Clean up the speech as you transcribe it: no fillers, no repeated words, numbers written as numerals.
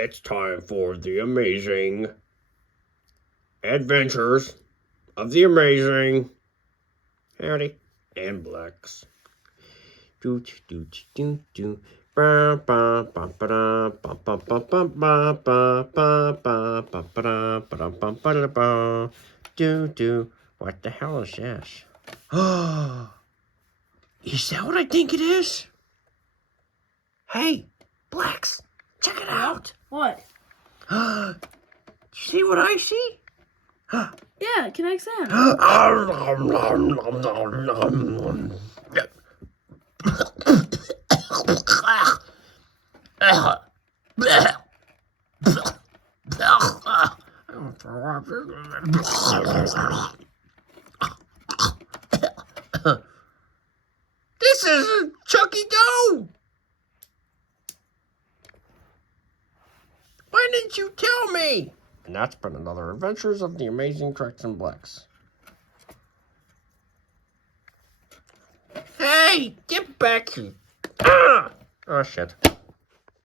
It's time for the amazing adventures of the amazing Howdy and Blex. Do do do do. Ba ba ba ba da ba ba ba ba ba ba ba ba ba ba da ba da ba ba da ba. Do do. What the hell is this? Is that what I think it is? Hey, Blex, check it out. What? See what I see? Yeah, kinetic sand. This is Chucky Dough. Why didn't you tell me? And that's been another Adventures of the Amazing Trex and Blex. Hey, get back here. Ah! Oh, shit.